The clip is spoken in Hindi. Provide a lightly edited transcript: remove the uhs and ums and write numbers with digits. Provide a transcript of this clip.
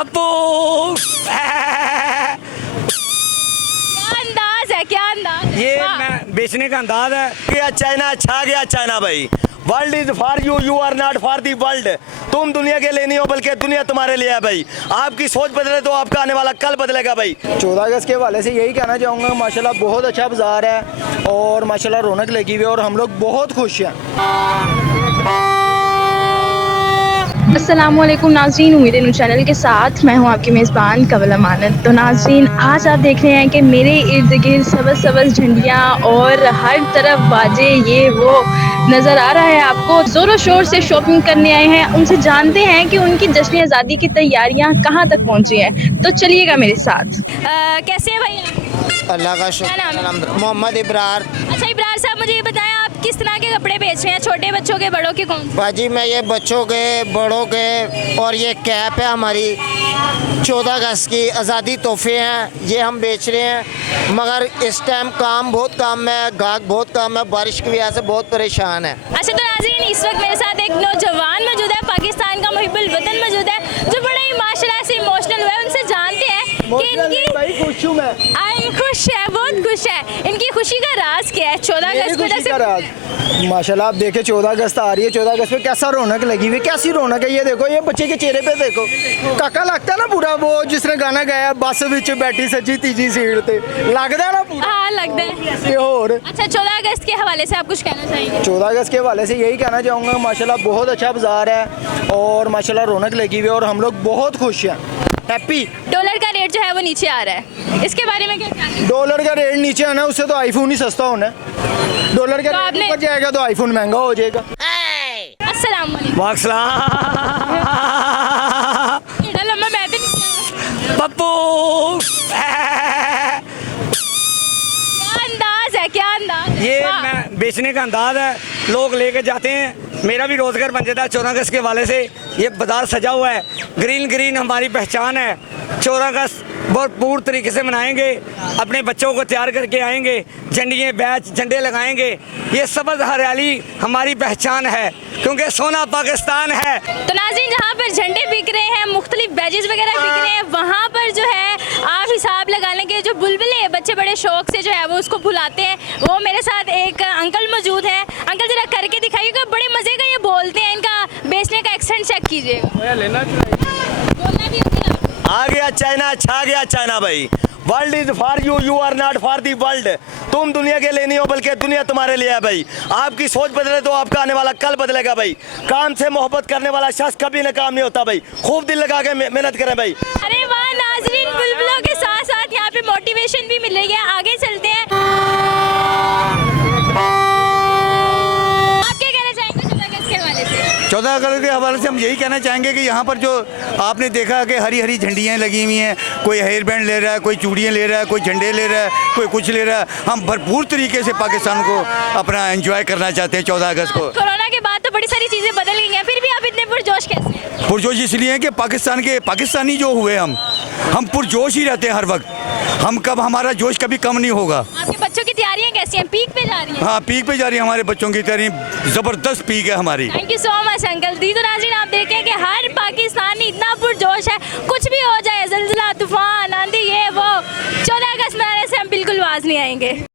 पप्पू क्या अंदाज है ये वाह। मैं बेचने का अंदाज है। गया चाइना, छा गया चाइना भाई। World is for you, you are not for the world. तुम दुनिया के लिए नहीं हो बल्कि दुनिया तुम्हारे लिए है भाई। आपकी सोच बदले तो आपका आने वाला कल बदलेगा भाई। 14 अगस्त के हवाले से यही कहना चाहूँगा, माशाल्लाह बहुत अच्छा बाज़ार है और माशाल्लाह रौनक लगी हुई है और हम लोग बहुत खुश हैं। अस्सलामुअलैकुम नाज़रीन, उम्मीद है न्यूज़ चैनल के साथ मैं हूं आपकी मेज़बान कवल अमानत। तो नाज़रीन, आज आप देख रहे हैं कि मेरे इर्द गिर्द सबज़ सबज़ झंडियाँ और हर तरफ बाजे ये वो नज़र आ रहा है आपको। ज़ोरों शोर से शॉपिंग करने आए हैं, उनसे जानते हैं कि उनकी जश्न आज़ादी की तैयारियाँ कहाँ तक पहुँची हैं। तो चलिएगा मेरे साथ। कैसे हैं भाई आप? अल्लाह का क्या नाम है? शुक्र। मोहम्मद इब्रार। अच्छा इब्रार साहब, मुझे ये बताएं आप किस तरह के कपड़े बेच रहे हैं, छोटे बच्चों के, बड़ों के, कौन से? बाजी मैं ये बच्चों के बड़ों के और ये कैप है हमारी 14 अगस्त की आज़ादी तोहफे हैं, ये हम बेच रहे हैं। मगर इस टाइम काम बहुत कम है, गाहक बहुत कम है, बारिश की वजह से बहुत परेशान है। अच्छा तो नाज़रीन, इस वक्त मेरे साथ एक नौजवान मौजूद है, पाकिस्तान का मुहिब्बुल वतन मौजूद है, जो बड़ा ही माशाल्लाह से इमोशनल हुआ है। उनसे जानते हैं कि इनकी भाई खुश हूँ मैं, खुश है, बहुत खुश है। इनकी खुशी का राज क्या है? 14 मेरी अगस्त को खुशी जैसे का राज माशाल्लाह आप देखे 14 अगस्त आ रही है, 14 अगस्त पे कैसा रौनक लगी हुई, कैसी रौनक है। ये देखो, ये बच्चे के चेहरे पे देखो, काका लगता है ना पूरा वो जिसने गाना गाया बस विच बैठी सजी तीजी सीट ते, लगता है ना पूरा। हाँ लगता है। ते और अच्छा 14 अगस्त के हवाले से आप कुछ कहना चाहेंगे? 14 अगस्त के हवाले से यही कहना चाहूँगा, माशाल्लाह बहुत अच्छा बाज़ार है और माशाल्लाह रौनक लगी हुई है और हम लोग बहुत खुश हैं, हैप्पी। डॉलर का रेट जो है वो नीचे आ रहा है, इसके बारे में क्या कहना है? डॉलर का रेट नीचे आना, उससे तो आईफोन ही सस्ता होना है। डॉलर का तो रेट आपने- ऊपर जाएगा तो आईफोन महंगा हो जाएगा। अस्सलाम वालेकुम। वाकसलाम एड़ा लम्बा मैं भी नहीं। पप्पू क्या अंदाज है, क्या अंदाज है ये वाह। मैं बेचने का अंदाज है। लोग लेके जाते हैं, मेरा भी रोजगार बन जाता है 14 अगस्त के हवाले से। ये बाजार सजा हुआ है, ग्रीन ग्रीन हमारी पहचान है। 14 अगस्त बहुत पूर्ण तरीके से मनाएंगे, अपने बच्चों को तैयार करके आएंगे, झंडियाँ बैच झंडे लगाएंगे। ये सबज हरियाली हमारी पहचान है, क्योंकि सोना पाकिस्तान है। तो नाज़रीन, जहाँ पर झंडे बिक रहे हैं, मुख्तलिफ बैजेस वगैरह बिक रहे हैं, वहाँ पर जो है आप हिसाब लगा लें कि जो बुलबुले बच्चे बड़े शौक से जो है वो उसको भुलाते हैं। वो मेरे साथ एक अंकल मौजूद है। अंकल जरा करके दिखाइएगा, बड़े मज़े का ये बोलते हैं, इनका बेचने का एक्सेंट चेक कीजिएगा। बोलना भी होता है। आ गया चाइना, छा गया चाइना भाई। World is for you, you are not for the world. तुम दुनिया के लिए नहीं हो बल्कि दुनिया तुम्हारे लिए है भाई। आपकी सोच बदले तो आपका आने वाला कल बदलेगा भाई। काम से मोहब्बत करने वाला शख्स कभी नाकाम नहीं होता भाई। खूब दिल लगा के मेहनत करें भाई। अरे वाह नाज़रीन, बुलबुलों के साथ साथ यहाँ पे मोटिवेशन भी मिल रही है। आगे चलते हैं। आप क्या कहना चाहेंगे 14 अगस्त के हवाले से? 14 अगस्त के हवाले से हम यही कहना चाहेंगे कि यहाँ पर जो आपने देखा कि हरी हरी झंडियाँ लगी हुई हैं, कोई हेयर बैंड ले रहा है, कोई चूड़ियाँ ले रहा है, कोई झंडे ले रहा है, कोई कुछ ले रहा है। हम भरपूर तरीके से पाकिस्तान को अपना एंजॉय करना चाहते हैं 14 अगस्त को। कोरोना के बाद तो बड़ी सारी चीज़ें बदल गई हैं, फिर भी आप इतने पुरजोश कैसे हैं? पुरजोश इसलिए है कि पाकिस्तानी जो हुए हम पुरजोश ही रहते हैं हर वक्त। हमारा जोश कभी कम नहीं होगा। आपके बच्चों की तैयारियां कैसी हैं? पीक पे जा रही हैं? हाँ, पीक पे जा रही है हमारे बच्चों की तैयारी, ज़बरदस्त पीक है हमारी। Thank you so much uncle. दी तो नाज़रीन, आप देखें कि हर पाकिस्तानी इतना पुरजोश है, कुछ भी हो जाए, ज़ल्ज़ला, तूफान, आंधी, ये वो, 14 अगस्त मनाने से हम बिल्कुल बाज नहीं आएंगे।